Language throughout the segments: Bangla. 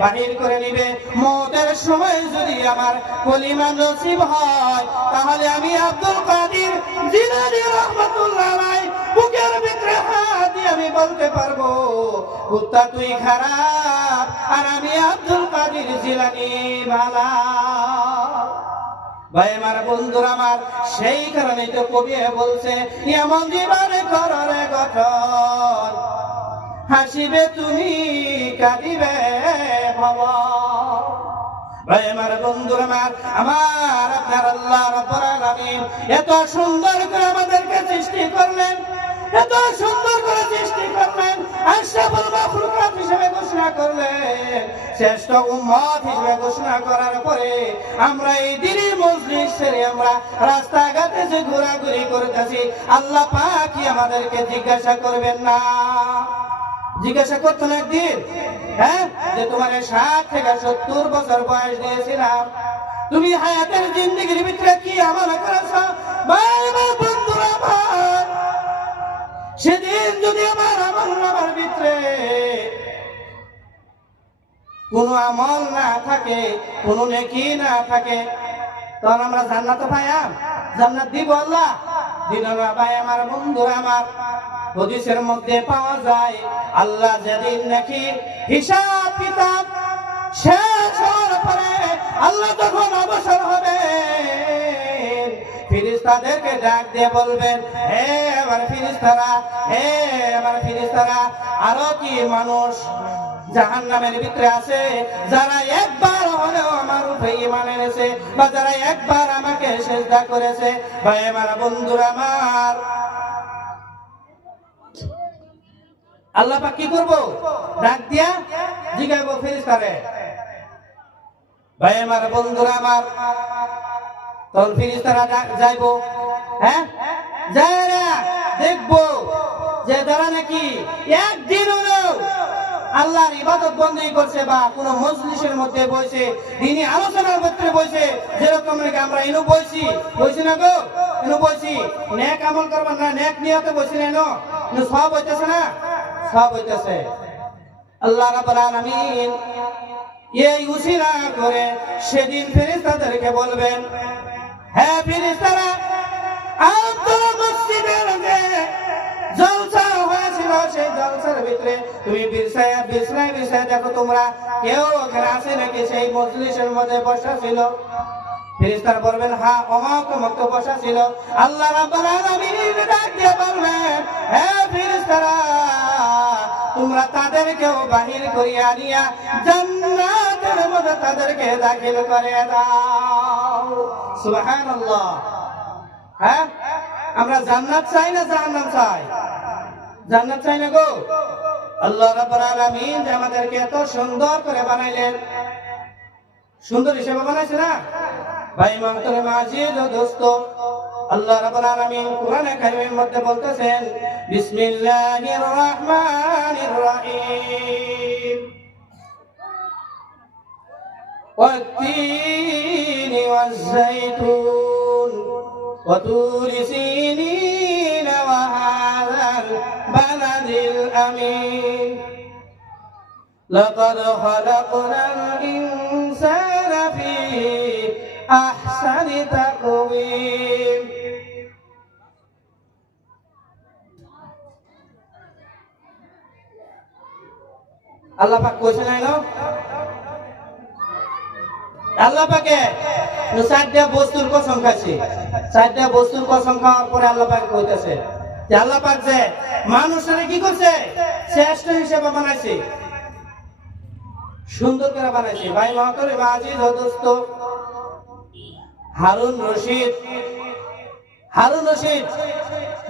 বাহির করে নিবে। মতের সময় যদি আমার কলিমা নসিব হয়, তাহলে আমি আব্দুল কাদির জিলানি রহমাতুল্লাহ আলাই বুকের ভিতরে হাত দিয়ে আমি বলতে পারব, কুত্তা তুই খারাপ, আর আমি আব্দুল কাদির জিলানি ভালা ভাই আমার বন্ধুরা আমার, সেই কারণে তো কবি বলছে, এমন জীবনে কররে গঠন। হাসিবে তুমি, কাঁদিবে ভাই আমার বন্ধুরা, আমার আমার আপনার আল্লাহ এত সুন্দর করে আমাদেরকে সৃষ্টি করলেন, এত সুন্দর করে সৃষ্টি করলেন ঘোষণা করলেন, শ্রেষ্ঠ হিসেবে ঘোষণা করার পরে আমরা এই দিনই মজলিস আমরা রাস্তাঘাটে যে ঘোরাঘুরি করতেছি, আল্লাহ পাক কি আমাদেরকে জিজ্ঞাসা করবেন না? জিজ্ঞাসা করতেন একদিন হ্যাঁ যে তোমার ষাট থেকে সত্তর বছর বয়স দিয়েছিলাম। তুমি হায়াতের জিন্দগির ভিতরে কি আমল করেছ? আমার বন্ধুরা সেদিন যদি আমার আমল নামার ভিতরে কোনো আমল না থাকে, কোনো নেকি না থাকে, তখন আমরা জান্নাত পাইয়াম। জান্নাত দিব আল্লাহ। দিন ভাই, আমার বন্ধুরা, আমার। হদিসের মধ্যে পাওয়া যায়, আল্লাহ যেদিন নাকি হিসাব কিতাব শেষ হওয়ার পরে আল্লাহ তখন অবসর হবে, ফিরিস্তাদেরকে ডাক দিয়ে বলবেন, হে আমার ফিরিস্তারা, হে আমার ফিরিস্তারা, আরও কি মানুষ জাহান নামের ভিতরে আছে? যারা একবার হলেও আমার উপরে ইমান এনেছে বা যারা একবার আমাকে সেজদা করেছে, ভাই আমার বন্ধুরা আমার আল্লাহ পাক কি করব? ডাক দিয়া জিগাইবো ফেরিস্তারে ভাই আমার, বন্ধুরা আমার, তখন ফিরিস্তারা যাইবো। হ্যাঁ? না, দেখব যে তারা নাকি একদিন হলেও আল্লাহর ইবাদত বন্দী করছে বা কোন মজলিসের মধ্যে বসে দিনই আলোচনার মধ্যে বসে, যেরকম নাকি আমরা ইনু বসি। বসি না গো? ইনু বসি। নেক আমল করবার না নেক নিয়তে বসি না ইনু সব হইতেছে না? সব হইতেছে। আল্লাহ রাব্বুল আলামিন এই উসিলা করে সেদিন ফেরেশতাদেরকে বলবেন হ্যাঁ ফেরেশতারা আপনারা মসজিদের যে জলসা হয়েছিল, সেই জলসার ভিতরে তুমি বিছায় বিছনায় বিছায় দেখো তোমরা, কেউ ওখানে আছে নাকি? সেই মজলিসের মধ্যে বসা ছিল। ফেরেশতারা বলবেন হ্যাঁ অমক অমক তো বসা ছিল। আল্লাহ রাব্বুল বলবেন হ্যাঁ ফেরেশতারা, তোমরা তাদেরকেও বাহির করিয়া নিয়া জান্নাতের মধ্যে তাদেরকে দাখিল করে দাও। সুবহানাল্লাহ। হ্যাঁ? আমরা জান্নাত চাই না জাহান্নাম চাই? জান্নাত চাই না গো? আল্লাহ রাব্বুল আলামিন যে আমাদেরকে এত সুন্দর করে বানাইলেন। সুন্দর হিসেবে বানাইছে না? ভাই মাহতরে মাজিদ ও দোস্ত আল্লাহ রাব্বুল আলামিন কোরআনে কারীমের মধ্যে বলতেছেন বিসমিল্লাহির রহমানির রহিম والتين والزيتون وطور سينين وهذا البلد الأمين لقد خلقنا الإنسان في أحسن تقويم আল্লাহ পাক কইছে নাই ন আল্লাহ পাকে চারটা বস্তুর কসম খাইছে চারটা বস্তুর কসম খাওয়ার পরে আল্লাহ পাক কইতেছে যে আল্লাহ পাক যে মানুষের কি করছে শ্রেষ্ঠ হিসেবে বানাইছে সুন্দর করে বানাইছে ভাই মহাতরে আজিজ দোস্ত হারুন রশিদ। হারুন রশিদ,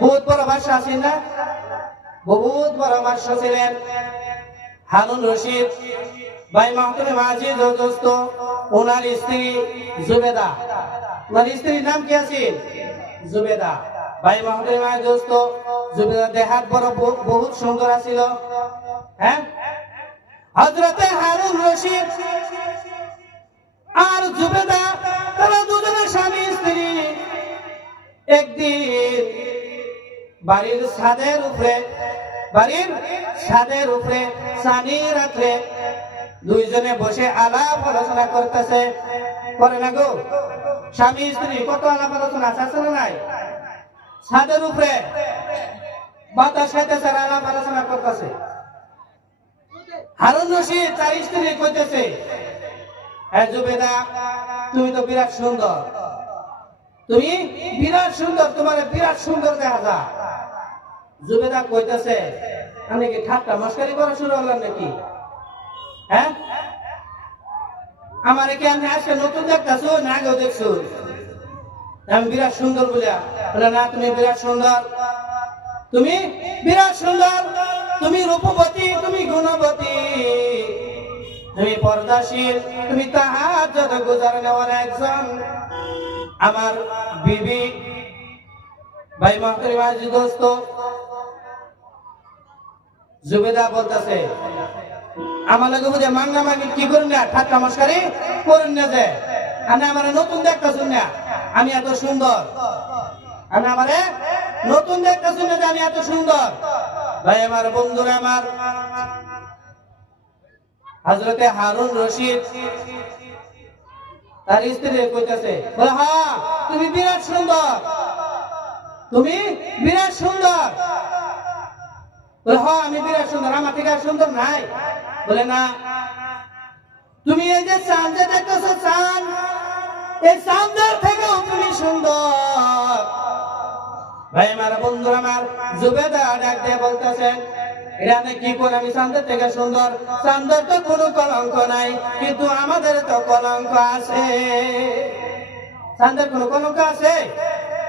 বহুত বড় ভাষা আছেন না? বহুত বড় ভাষা ছিলেন। হারুন রশিদ, ভাই মাহতুল মাজিদ ও দোস্ত, ওনার স্ত্রী জুবেদা। ওনার স্ত্রীর নাম কি আছে? জুবেদা। ভাই মাহতুল মাজিদ দোস্ত জুবেদা দেহাত বড় বহুত সুন্দর আছিল। হ্যাঁ? হজরতে হারুন রশিদ আর জুবেদা একদিন বাড়ির ছাদের উপরে, বাড়ির ছাদের উপরে সানি রাত্রে দুইজনে বসে আলাপ আলোচনা করতেছে। করে না গো, স্বামী স্ত্রী, কত আলাপ আলোচনা আছে না নাই? ছাদের উপরে বাতাস খাইতেছে আলাপ আলোচনা করতেছে। হারুন রশিদ তার স্ত্রী কইতেছে হ্যাঁ জুবেদা, তুমি তো বিরাট সুন্দর। তুমি বিরাট সুন্দর, তোমার বিরাট সুন্দর দেখা যায়। জুবেদা কইতেছে, আমি কি ঠাট্টা মস্কারি করা শুরু হলাম নাকি? হ্যাঁ? আমার কি আমি আজকে নতুন দেখতেছো? না আগেও দেখছ? আমি বিরাট সুন্দর বলিয়া বলে, না, তুমি বিরাট সুন্দর। তুমি বিরাট সুন্দর? তুমি রূপবতী, তুমি গুণবতী? তুমি পর্দাশীল, তুমি তাহার যত গুজার নেওয়ার একজন। আমার বিবি, ভাই মাহতরি মাঝি দোস্ত, জুবেদা বলতেছে, আমার লাগে বুঝে মাঙ্গা মাঙ্গি কি করুন না? ঠাট্টা মস্কারি করুন না যে। আমি আমার নতুন দেখতেছুন না? আমি এত সুন্দর। আমি আমারে নতুন দেখতেছুন না আমি এত সুন্দর? ভাই আমার বন্ধুরা আমার হজরতে হারুন রশিদ তার স্ত্রী কইতাছে, বলে হ্যাঁ তুমি বিরাট সুন্দর। তুমি বিরাট সুন্দর। বলে হ্যাঁ আমি বিরাট সুন্দর, আমার থেকে আর সুন্দর নাই। বলে, না। তুমি এই যে চাঁদ যে দেখতেছো, চাঁদ, এই চাঁদের থেকেও তুমি সুন্দর। ভাই, আমার বন্ধু আমার জুবেদা ডাক দিয়ে বলতেছেন এটা কি করে আমি চাঁদের থেকে সুন্দর। চাঁদের তো কোনো কলঙ্ক নাই, কিন্তু আমাদের তো কলঙ্ক আছে। চাঁদের কোনো কলঙ্ক আছে?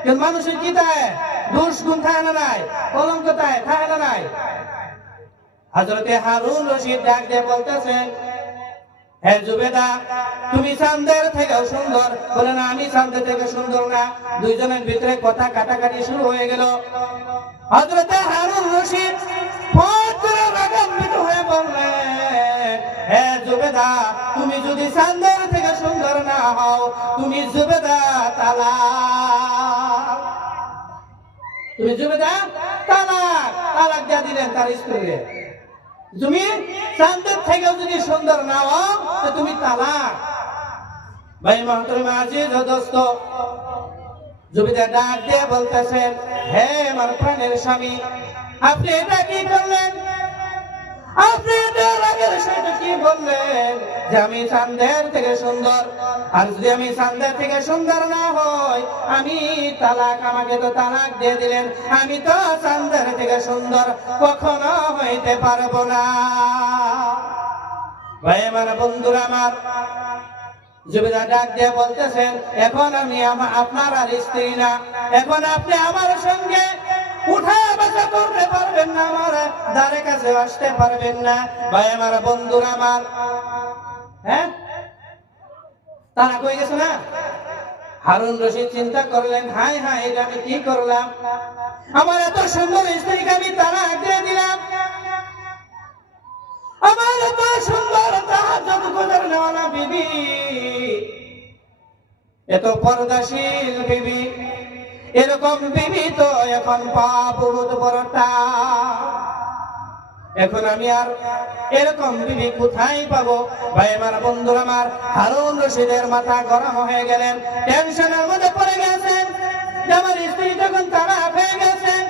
কিন্তু মানুষের কি তাই? দোষ গুণ থাকে না নাই? কলঙ্ক তাই, থাকে না নাই? হজরতে হারুন রশিদ ডাক দিয়ে বলতেছেন জুবেদা, তুমি সুন্দর। না, আমি কথা কাটাকাটি শুরু হয়ে গেল। হে জুবেদা, তুমি যদি চাঁদের থেকে সুন্দর না হও, তুমি জুবেদা তালা তুমি জুবেদা তালাক তালাক দিয়ে দিলেন তার স্ত্রীকে। তুমি চাঁদের থেকেও যদি সুন্দর না তো তুমি তালা ভাই মহতরমা আজিজ দোস্ত জুবিদা ডাক দিয়ে বলতেছেন, হে আমার প্রাণের স্বামী, আপনি এটা কি করলেন? আপনি এটা রাগের সেটা কি আমি চান্দের থেকে সুন্দর। আর যদি আমি চান্দের থেকে সুন্দর না হই, আমি তালাক, আমাকে তো তালাক দিয়ে দিলেন। আমি তো চান্দের থেকে সুন্দর কখনো হইতে পারব না। ভাই আমার বন্ধুরা আমার জুবেদা ডাক দিয়ে বলতেছেন, এখন আমি, আপনার আর স্ত্রী না। এখন আপনি আমার সঙ্গে আমার। হ্যাঁ? হারুন রশিদ চিন্তা করলেন, হাই হাই, এটা আমি কি করলাম? আমার এত সুন্দর স্ত্রীকে আমি তারা দিয়ে দিলাম। আমার এত সুন্দর তাহার যত বিবি। এত পর্দাশীল বিবি। এরকম বিবিত এখন পাপ পরটা এখন আমি আর এরকম বিবি কোথায় পাবো? ভাই আমার বন্ধু আমার, হারুন রশিদের মাথা গরম হয়ে গেলেন। টেনশনের মধ্যে পড়ে গেছেন। আমার স্ত্রী যখন তারা হয়ে গেছেন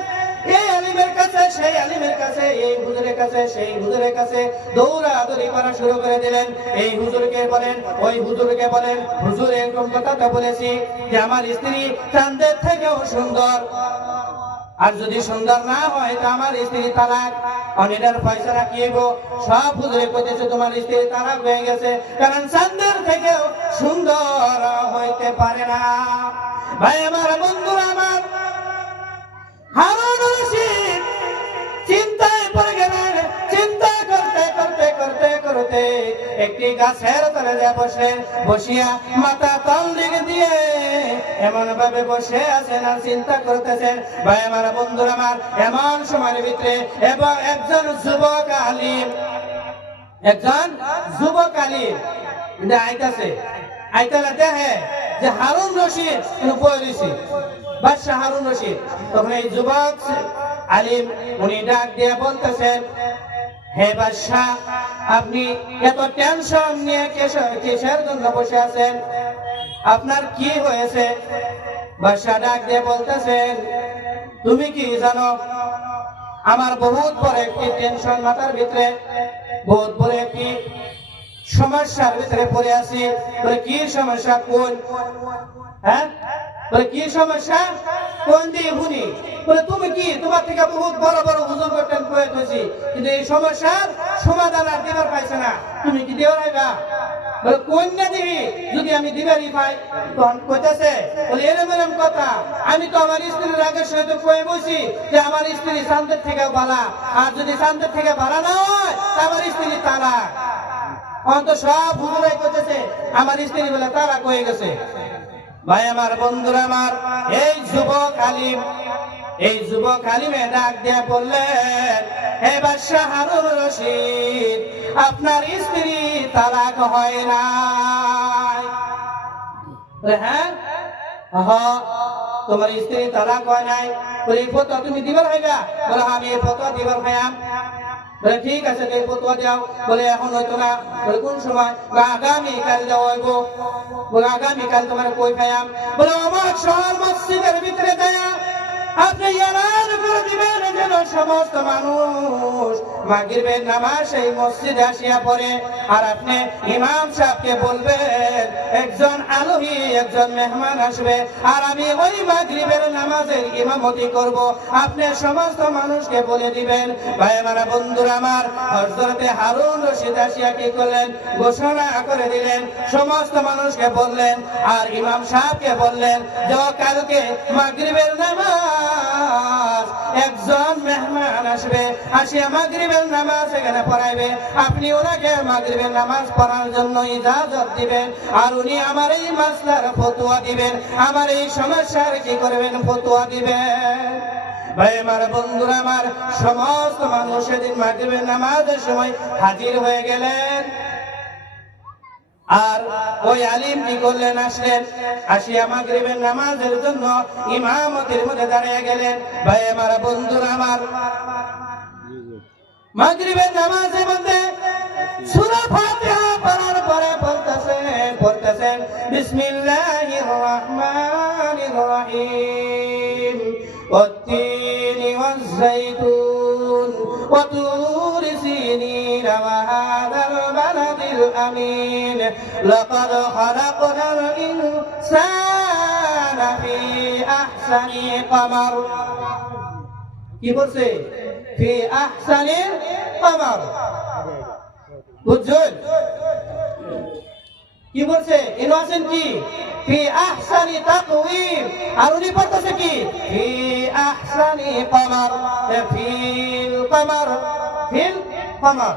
আলিমের কাছে, সেই আলিমের কাছে, এই হুজুরের কাছে, সেই হুজুরের কাছে দৌড়াদৌড়ি করা শুরু করে দিলেন। এই হুজুরকে বলেন, ওই হুজুরকে বলেন, হুজুর, এরকম কথাটা বলেছি যে আমার স্ত্রী চাঁদের থেকেও সুন্দর। আর যদি সুন্দর না হয়, তো আমার স্ত্রী তালাক। অনেটার পয়সা রাখিয়ে গো? সব হুজুরে কইতেছে, তোমার স্ত্রী তালাক হয়ে গেছে। কারণ চাঁদের থেকেও সুন্দর হইতে পারে না। ভাই, আমার বন্ধুরা একটি গাছের তলে যা বসলেন বসিয়া মাথা তল দিকে দিয়ে এমন ভাবে বসে আছেন আর চিন্তা করতেছেন, ভাই আমার বন্ধুরা আমার, এমন সময়ের ভিতরে এবং একজন যুবক আলিম, একজন যুবক আলিম আইতাছে, আইতালা দেখে যে হারুন রশিদ পড়েছি বাদশাহ হারুন রশিদ, তখন এই যুবক আলিম, উনি ডাক দিয়ে বলতেছেন হে বাদশাহ, আপনি এত টেনশন নিয়ে কিসের জন্য বসে আছেন। আপনার কি হয়েছে? বাদশাহ ডাক দিয়ে বলতেছেন, তুমি কি জানো, আমার বহুত বড় একটি টেনশন মাথার ভিতরে, বহুত বড় একটি সমস্যার ভিতরে পড়ে আছি। কি সমস্যা? কোন? হ্যাঁ? বলে, কি সমস্যা? কোন দিয়ে শুনি বলে, তুমি কি? তোমার থেকে বহুত বড় বড় হুজুর করতেন প্রয়োগ হয়েছি। কিন্তু এই সমস্যার সমাধান আর দেবার পাইছে না। তুমি কি দেওয়া রাখবা বলে কোন না দিবি, যদি আমি দিবারই পাই? তখন কইতেছে, বলে, এরম এরম কথা। আমি তো আমার স্ত্রীর আগের সহিত কয়ে বসি যে আমার স্ত্রী শান্তের থেকে বালা। আর যদি শান্তের থেকে বালা না হয় আমার স্ত্রী তারা। অন্ত সব হুজুরাই করতেছে আমার স্ত্রী বলে তারা কয়ে গেছে। ভাই আমার বন্ধুরা আমার এই যুবক আলিম এই যুবক আলিমে ডাক দিয়ে বললেন হে বাদশাহ হারুন রশিদ আপনার স্ত্রী তালাক হয় না হ্যাঁ? তোমার স্ত্রী তালাক হয় নাই? বলে এই ফটো তুমি দিবার হইবা বলে হ্যাঁ, আমি এই ফটো দিবার হইয়াম। বলে, ঠিক আছে এই ফতোয়া দাও। বলে, এখন হয়তো না। বলে, কোন সময়? বলে আগামী কাল যাও হইব বলে, আগামীকাল তোমার কই পাইয়াম? বলে আমার শহর মসজিদের সমস্ত মানুষ মাগরিবের নামাজ সেই মসজিদে আসিয়া পড়ে। আর আপনি ইমাম সাহেবকে বলবেন, একজন আলহী, একজন মেহমান আসবে, আর আমি ওই মাগরিবের নামাজের ইমামতি করব। আপনি সমস্ত মানুষকে বলে দিবেন, ভাই আমার বন্ধুরা আমার হজরতে হারুন রশিদ আসিয়া কি করলেন? ঘোষণা করে দিলেন। সমস্ত মানুষকে বললেন, আর ইমাম সাহেবকে বললেন যে কালকে মাগরিবের নামাজ, একজন মেহমান আসবে আসিয়া মাগরিবের নামাজ এখানে পড়াইবে। আপনি ওনাকে মাগরিবের নামাজ পড়ার জন্য ইজাজত দিবেন, আর উনি আমার এই মাসলার ফতুয়া দিবেন। আমার এই সমস্যার কি করবেন ফতুয়া দিবেন? ভাই আমার বন্ধুরা, আমার সমস্ত মানুষ সেদিন মাগরিবের নামাজের সময় হাজির হয়ে গেলেন। আর ওই আলিম কি করলেন আসলেন আসিয়া মাগরিবের নামাজের জন্য ইমামতির মধ্যে দাঁড়িয়ে গেলেন ভাই আমার বন্ধুরা আমার মাগরিবের নামাজের মধ্যে সূরা ফাতিহা পড়ার পরে বলতেছেন বলতেছেন বিসমিল্লাহির রহমানির রহিম والتين والزيتون وطور سينين وهذا البلد الأمين لقد خلقنا الإنسان في أحسن قمر কি বলছে ফি আহসানিল কমার বুঝছেন কি বলছে ইনোসেন কি ফি আহসানি তাকওয়িম আর উনি পড়তেছে কি ফি আহসানি কমার এ ফিল কমার ফিল কমার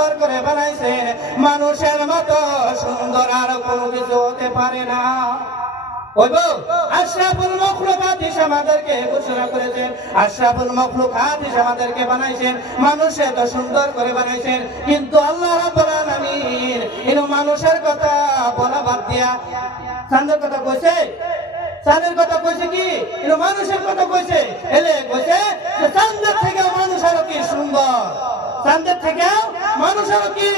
সুন্দর করে বানাইছেন মানুষের মতো সুন্দর আর কোনো কিছু হতে পারে না। সুন্দর আল্লাহ মানুষের কথা বলা দিয়া কথা কইছে? কথা কি? মানুষের কথা এলে কইছে যে চাঁদের থেকে মানুষ আরও কি সুন্দর। চাঁদের থেকে মানুষ আরও কি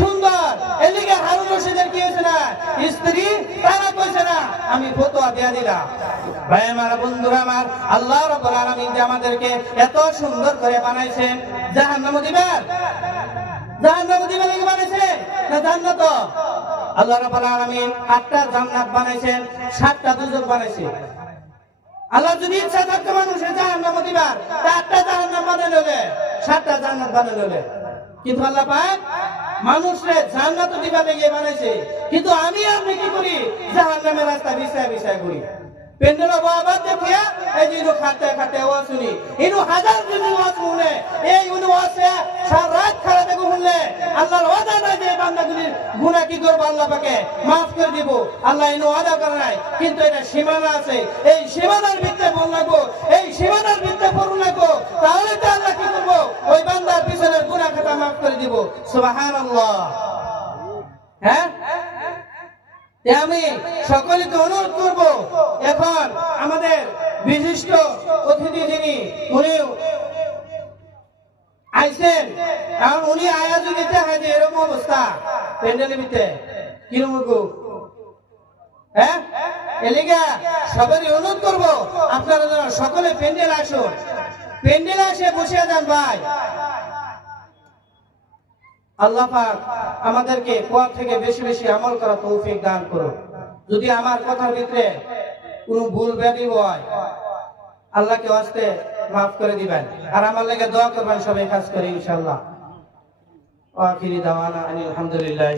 সুন্দর? এদিকে হারুন রশিদের কি হয়েছে না? স্ত্রী, তারা কইছে না, আমি ফতোয়া দিয়া দিলাম। ভাই আমার, বন্ধুরা আমার, আল্লাহ রাব্বুল আলামিন যে আমাদেরকে এত সুন্দর করে বানাইছেন জাহান্নামে দিবেন? জাহান্নাম দিবে লাগে বানাইছে না জান্নাত? আল্লাহ রাব্বুল আলামিন আটটা জান্নাত বানাইছেন, সাতটা দুজক বানাইছে। আল্লাহ যদি ইচ্ছা থাকতো মানুষের জাহান্নাম দিবার, তা আটটা জাহান্নাম বানাই ললে সাতটা জান্নাত বানাই ললে কিন্তু আল্লাহ পাক মানুষরে জান্নাত দিবা লেগে বানাইছে। কিন্তু আমি আপনি কি করি, জাহান্নামের রাস্তা বিছায় বিছায় করি পেন্ডেল বাবা দেখিয়া এই যে ইনু খাতে খাতে ওয়া শুনি, ইনু হাজার দিন ওয়াজ শুনে এই ইনু ওয়াজে সারা রাত খাড়া থেকে শুনলে, আল্লাহর ওয়াদা নাই যে বান্দাগুলির গুনাহ কি করব, আল্লাহ পাকে মাফ করে দিব, আল্লাহ ইনু ওয়াদা করে নাই, কিন্তু এটা সীমানা আছে, এই সীমানার ভিত্তিতে বল লাগবো, এই সীমানার ভিত্তিতে পড়ু লাগবো, তাহলে তো আল্লাহ কি করব, ওই বান্দার পিছনের গুনাহ খাতা মাফ করে দিব, সুবহানাল্লাহ। হ্যাঁ? আমি সকলকে অনুরোধ করব, এখন আমাদের বিশিষ্ট অতিথি যিনি উনি আইছেন। কারণ উনি আয়া যদি যে এরকম অবস্থা। প্যান্ডেলের ভিতরে। কীরকম হ্যাঁ? এলিগা, সবারই অনুরোধ করব, আপনারা সকলে প্যান্ডেল আসুন। প্যান্ডেল আসে বসে যান, ভাই। আল্লাহ আমাদেরকে থেকে বেশি বেশি আমল করা তৌফিক দান যদি আমার কথার ভিতরে কোনো ভুল ব্যাধি হয়, আল্লাহকে আসতে মাফ করে দিবেন। আর আমার লাগে দোয়া করবেন, সবাই কাজ করে ইনশাল্লাহ আখিরি দাওয়ানা আলহামদুলিল্লাহ.